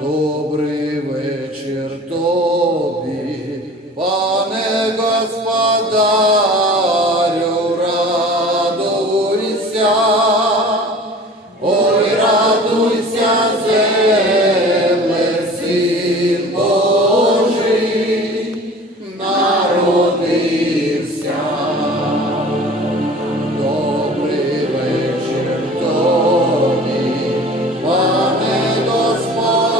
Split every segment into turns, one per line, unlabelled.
добрий вечір тобі, пане господарю, радуйся.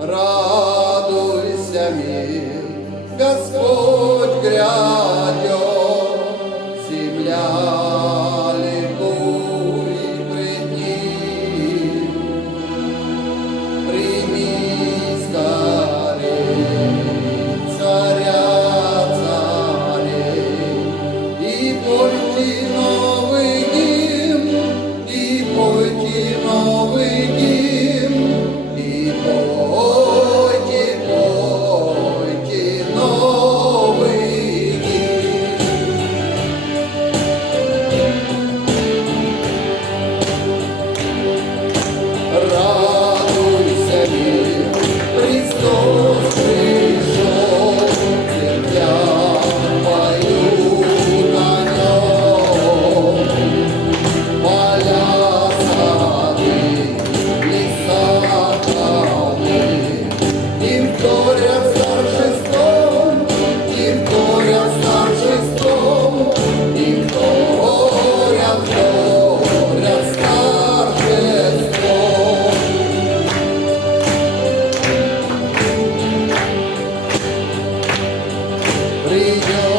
радуйся мир. brillo.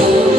you.